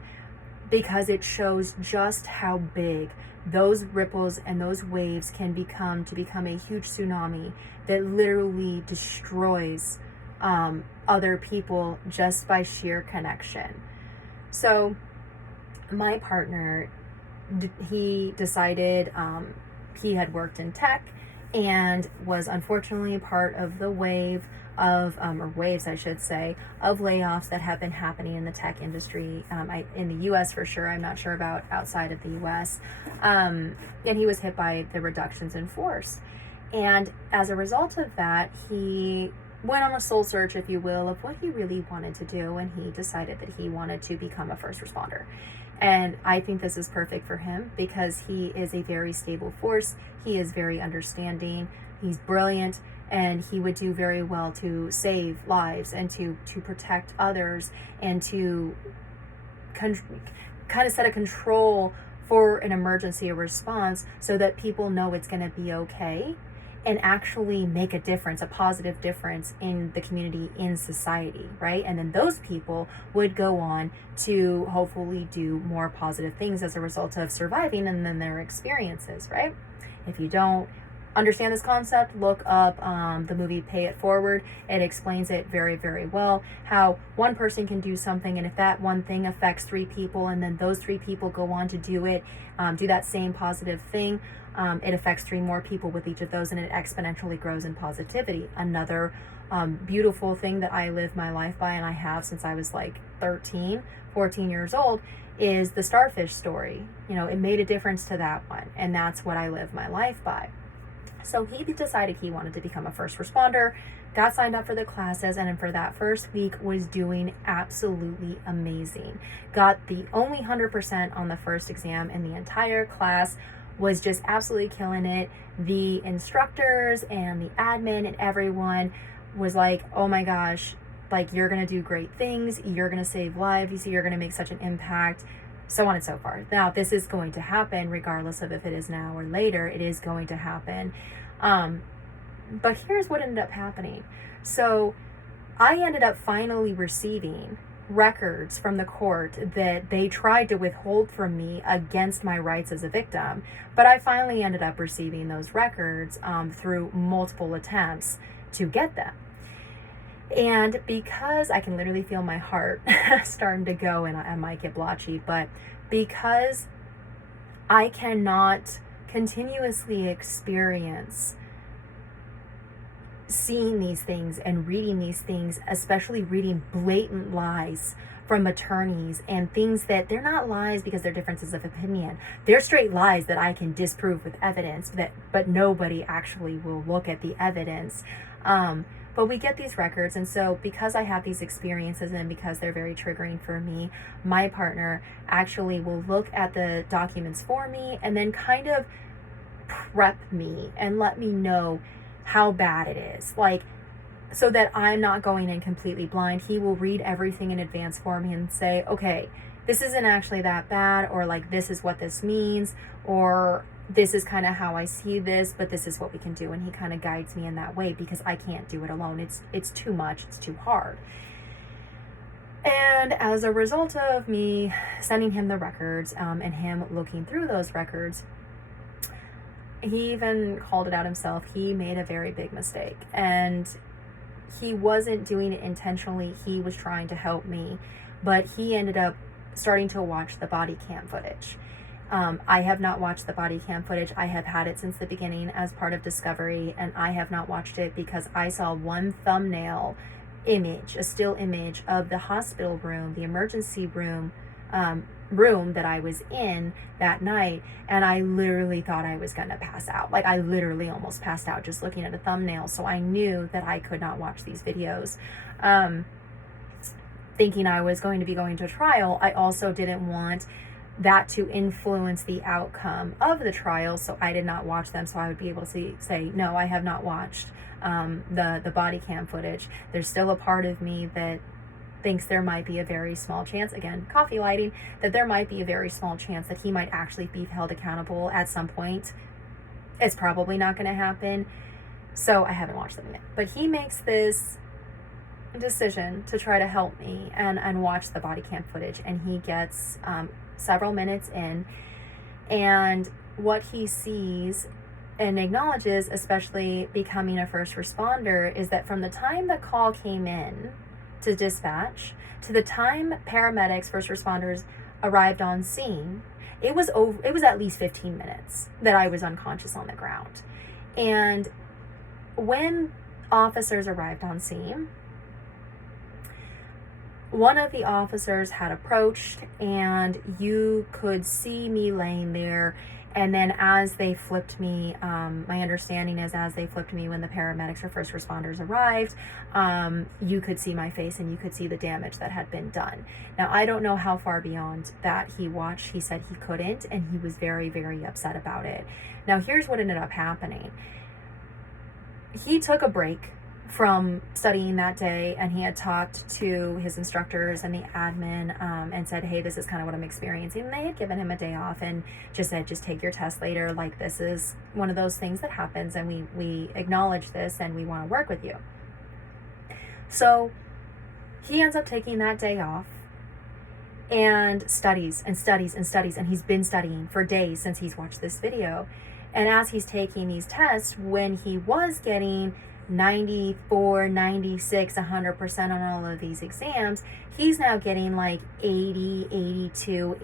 because it shows just how big those ripples and those waves can become a huge tsunami that literally destroys other people just by sheer connection. So my partner, he decided he had worked in tech and was unfortunately part of the wave of, or waves I should say, of layoffs that have been happening in the tech industry, in the US for sure. I'm not sure about outside of the US. And he was hit by the reductions in force. And as a result of that, he went on a soul search, if you will, of what he really wanted to do, and he decided that he wanted to become a first responder. And I think this is perfect for him, because he is a very stable force. He is very understanding. He's brilliant, and he would do very well to save lives and to protect others and to kind of set a control for an emergency response so that people know it's going to be okay and actually make a difference, a positive difference in the community, in society, right? And then those people would go on to hopefully do more positive things as a result of surviving and then their experiences, right? If you don't understand this concept, look up the movie Pay It Forward. It explains it very, very well, how one person can do something, and if that one thing affects 3 people and then those 3 people go on to do it, do that same positive thing, it affects 3 more people with each of those, and it exponentially grows in positivity. Another beautiful thing that I live my life by, and I have since I was like 13, 14 years old, is the starfish story. You know, it made a difference to that one, and that's what I live my life by. So he decided he wanted to become a first responder, got signed up for the classes, and for that first week was doing absolutely amazing. Got the only 100% on the first exam in the entire class, was just absolutely killing it. The instructors and the admin and everyone was like, oh my gosh, like, you're going to do great things. You're going to save lives. You're going to make such an impact. So on and so forth. Now, this is going to happen regardless of if it is now or later. It is going to happen. But here's what ended up happening. So I ended up finally receiving records from the court that they tried to withhold from me against my rights as a victim. But I finally ended up receiving those records through multiple attempts to get them. And because I can literally feel my heart starting to go, and I might get blotchy, but because I cannot continuously experience seeing these things and reading these things, especially reading blatant lies from attorneys and things that they're not lies because they're differences of opinion. They're straight lies that I can disprove with evidence, but nobody actually will look at the evidence. But we get these records, and so because I have these experiences and because they're very triggering for me, my partner actually will look at the documents for me and then kind of prep me and let me know how bad it is, like, so that I'm not going in completely blind. He will read everything in advance for me and say, okay, this isn't actually that bad, or like, this is what this means, or this is kind of how I see this, but this is what we can do. And he kind of guides me in that way because I can't do it alone. It's too much. It's too hard. And as a result of me sending him the records and him looking through those records, he even called it out himself. He made a very big mistake, and he wasn't doing it intentionally. He was trying to help me, but he ended up starting to watch the body cam footage. I have not watched the body cam footage. I have had it since the beginning as part of Discovery, and I have not watched it because I saw one thumbnail image, a still image of the hospital room, the emergency room that I was in that night, and I literally thought I was gonna pass out. Like, I literally almost passed out just looking at a thumbnail. So I knew that I could not watch these videos. Thinking I was going to be going to trial, I also didn't want that to influence the outcome of the trial, so I did not watch them, so I would be able to say, no, I have not watched the body cam footage. There's still a part of me that thinks there might be a very small chance, again, coffee lighting, that there might be a very small chance that he might actually be held accountable at some point. It's probably not going to happen, so I haven't watched them yet. But he makes this decision to try to help me and watch the body cam footage, and he gets several minutes in, and what he sees and acknowledges, especially becoming a first responder, is that from the time the call came in to dispatch to the time paramedics, first responders arrived on scene, it was at least 15 minutes that I was unconscious on the ground. And when officers arrived on scene, one of the officers had approached, and you could see me laying there. And then as they flipped me, my understanding is as they flipped me when the paramedics or first responders arrived, you could see my face and you could see the damage that had been done. Now, I don't know how far beyond that he watched. He said he couldn't, and he was very, very upset about it. Now, here's what ended up happening. He took a break from studying that day, and he had talked to his instructors and the admin and said, hey, this is kind of what I'm experiencing. And they had given him a day off and just said, just take your test later. Like, this is one of those things that happens, and we acknowledge this and we want to work with you. So he ends up taking that day off and studies and studies and studies. And he's been studying for days since he's watched this video. And as he's taking these tests, when he was getting 94, 96, 100% on all of these exams, he's now getting like 80, 82,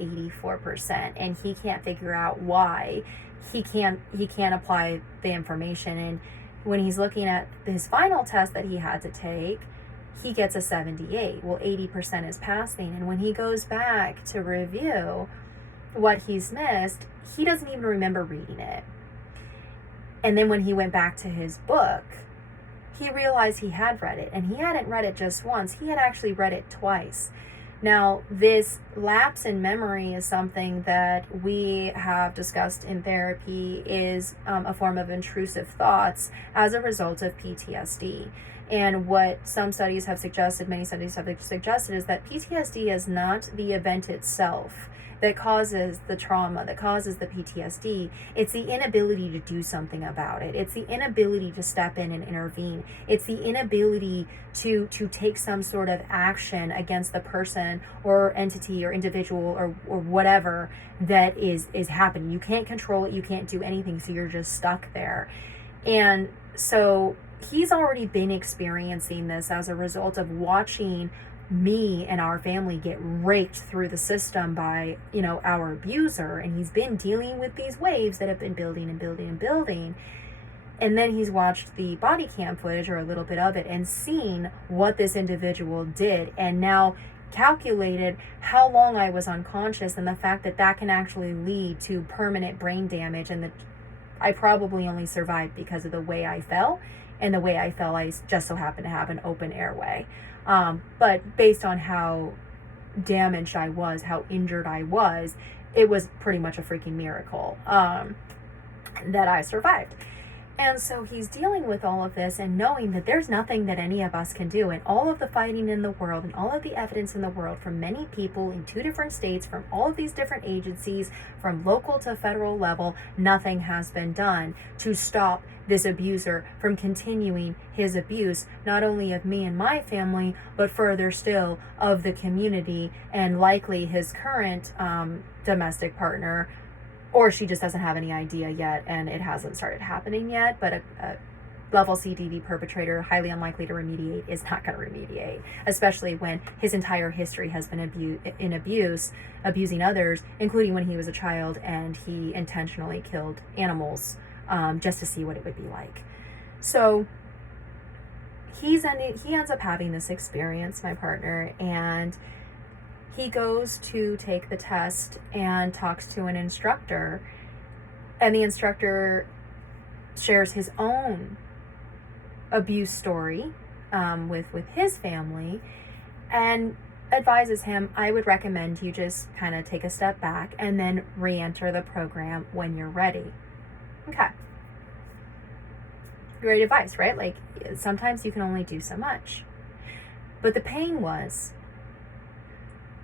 84%. And he can't figure out why. He can't apply the information. And when he's looking at his final test that he had to take, he gets a 78. Well, 80% is passing. And when he goes back to review what he's missed, he doesn't even remember reading it. And then when he went back to his book, he realized he had read it. And he hadn't read it just once. He had actually read it twice. Now, this lapse in memory is something that we have discussed in therapy, is a form of intrusive thoughts as a result of PTSD. And what some studies have suggested, many studies have suggested, is that PTSD is not the event itself that causes the trauma, that causes the PTSD. It's the inability to do something about it. It's the inability to step in and intervene. It's the inability to take some sort of action against the person or entity or individual or whatever that is happening. You can't control it. You can't do anything. So you're just stuck there. And so he's already been experiencing this as a result of watching me and our family get raked through the system by, our abuser. And he's been dealing with these waves that have been building and building and building. And then he's watched the body cam footage, or a little bit of it, and seen what this individual did, and now calculated how long I was unconscious, and the fact that that can actually lead to permanent brain damage, and that I probably only survived because of the way I fell. And the way I fell, I just so happened to have an open airway. But based on how damaged I was, how injured I was, it was pretty much a freaking miracle that I survived. And so he's dealing with all of this and knowing that there's nothing that any of us can do. And all of the fighting in the world and all of the evidence in the world from many people in 2 different states, from all of these different agencies, from local to federal level, nothing has been done to stop this abuser from continuing his abuse, not only of me and my family, but further still of the community, and likely his current domestic partner. Or she just doesn't have any idea yet, and it hasn't started happening yet. But a level C DV perpetrator, highly unlikely to remediate, is not going to remediate, especially when his entire history has been abusing others, including when he was a child and he intentionally killed animals just to see what it would be like. So he ends up having this experience, my partner, and he goes to take the test and talks to an instructor, and the instructor shares his own abuse story with his family, and advises him, I would recommend you just kind of take a step back and then re-enter the program when you're ready. Okay. Great advice, right? Like, sometimes you can only do so much. But the pain was,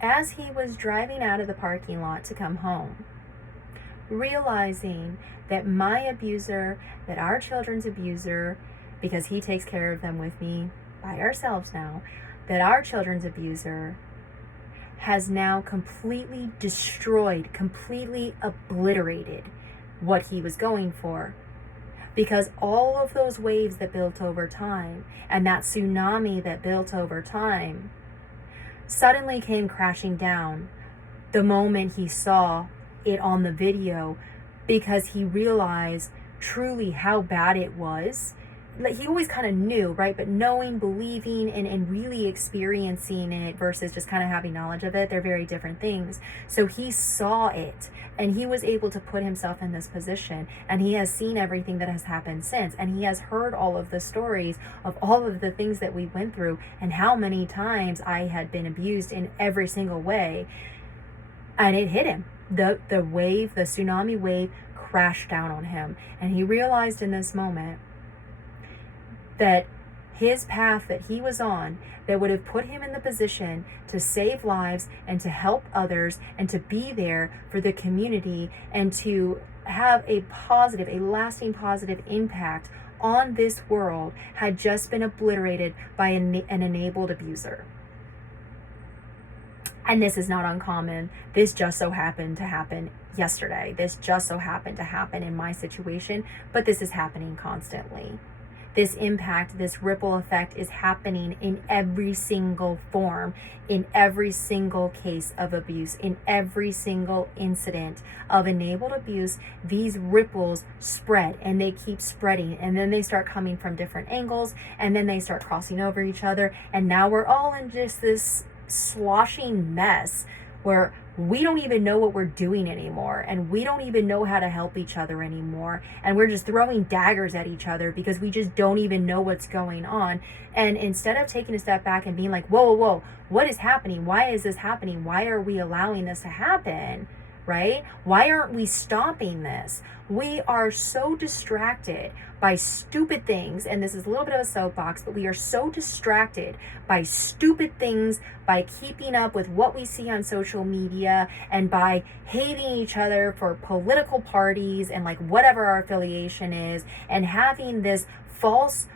as he was driving out of the parking lot to come home, realizing that my abuser, that our children's abuser, because he takes care of them with me by ourselves now, that our children's abuser has now completely destroyed, completely obliterated what he was going for. Because all of those waves that built over time, and that tsunami that built over time, suddenly came crashing down the moment he saw it on the video, because he realized truly how bad it was. Like, he always kind of knew, right? But knowing, believing, and really experiencing it versus just kind of having knowledge of it, they're very different things. So he saw it, and he was able to put himself in this position, and he has seen everything that has happened since, and he has heard all of the stories of all of the things that we went through, and how many times I had been abused in every single way. And it hit him. The wave, the tsunami wave, crashed down on him, and he realized in this moment that his path that he was on, that would have put him in the position to save lives and to help others and to be there for the community and to have a lasting positive impact on this world, had just been obliterated by an enabled abuser. And this is not uncommon. This just so happened to happen yesterday. This just so happened to happen in my situation, but this is happening constantly. This impact, this ripple effect is happening in every single form, in every single case of abuse, in every single incident of enabled abuse. These ripples spread and they keep spreading, and then they start coming from different angles, and then they start crossing over each other. And now we're all in just this sloshing mess where we don't even know what we're doing anymore, and we don't even know how to help each other anymore, and we're just throwing daggers at each other because we just don't even know what's going on. And instead of taking a step back and being like, whoa, what is happening? Why is this happening? Why are we allowing this to happen? Right? Why aren't we stopping this? We are so distracted by stupid things, and this is a little bit of a soapbox, but we are so distracted by stupid things, by keeping up with what we see on social media, and by hating each other for political parties and like whatever our affiliation is, and having this false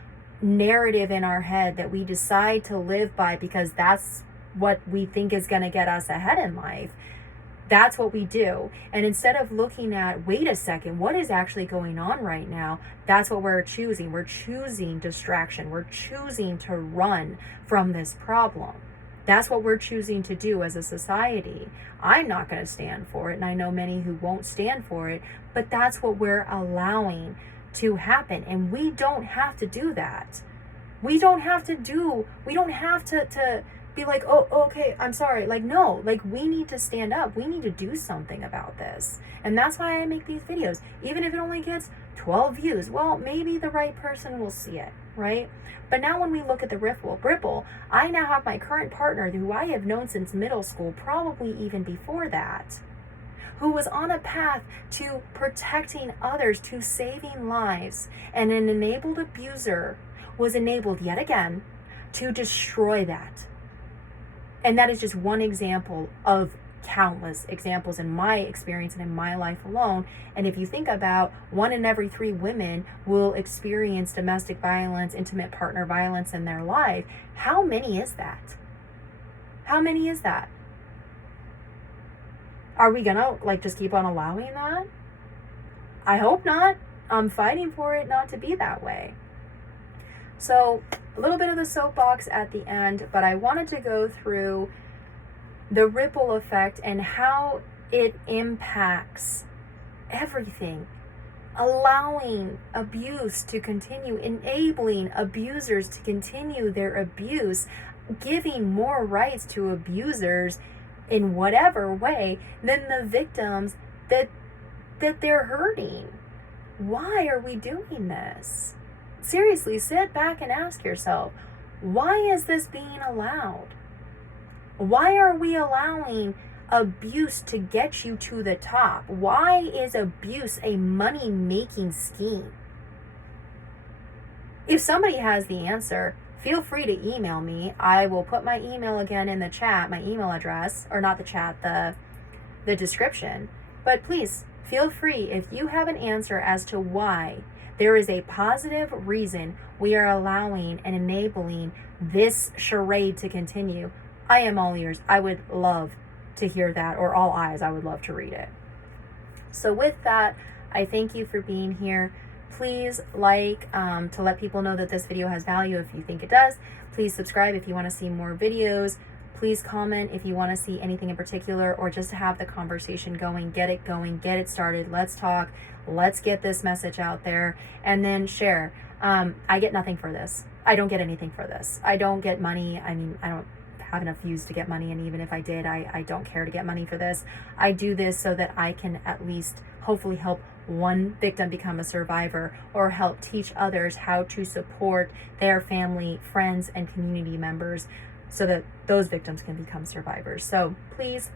narrative in our head that we decide to live by because that's what we think is going to get us ahead in life. That's what we do. And instead of looking at, wait a second, what is actually going on right now? That's what we're choosing. We're choosing distraction. We're choosing to run from this problem. That's what we're choosing to do as a society. I'm not going to stand for it, and I know many who won't stand for it, but that's what we're allowing to happen. And we don't have to do that. We don't have to be like, oh, okay, I'm sorry. Like, no, like we need to stand up. We need to do something about this. And that's why I make these videos. Even if it only gets 12 views, well, maybe the right person will see it, right? But now when we look at the ripple, I now have my current partner who I have known since middle school, probably even before that, who was on a path to protecting others, to saving lives. And an enabled abuser was enabled yet again to destroy that. And that is just one example of countless examples in my experience and in my life alone. And if you think about 1 in every 3 women will experience domestic violence, intimate partner violence in their life, how many is that? How many is that? Are we gonna just keep on allowing that? I hope not. I'm fighting for it not to be that way. So a little bit of the soapbox at the end, but I wanted to go through the ripple effect and how it impacts everything. Allowing abuse to continue, enabling abusers to continue their abuse, giving more rights to abusers in whatever way than the victims that they're hurting. Why are we doing this? Seriously, sit back and ask yourself, why is this being allowed? Why are we allowing abuse to get you to the top? Why is abuse a money-making scheme? If somebody has the answer, feel free to email me. I will put my email again in the chat, my email address, or not the chat, the description. But please, feel free if you have an answer as to why there is a positive reason we are allowing and enabling this charade to continue. I am all ears. I would love to hear that, or all eyes. I would love to read it. So with that, I thank you for being here. Please to let people know that this video has value if you think it does. Please subscribe if you want to see more videos. Please comment if you want to see anything in particular, or just to have the conversation going, get it started. Let's talk. Let's get this message out there, and then share. I get nothing for this. I don't get anything for this. I don't get money. I mean, I don't have enough views to get money, and even if I did, I don't care to get money for this. I do this so that I can at least hopefully help one victim become a survivor, or help teach others how to support their family, friends, and community members so that those victims can become survivors. So please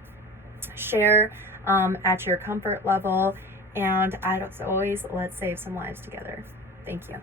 share at your comfort level. And as always, let's save some lives together. Thank you.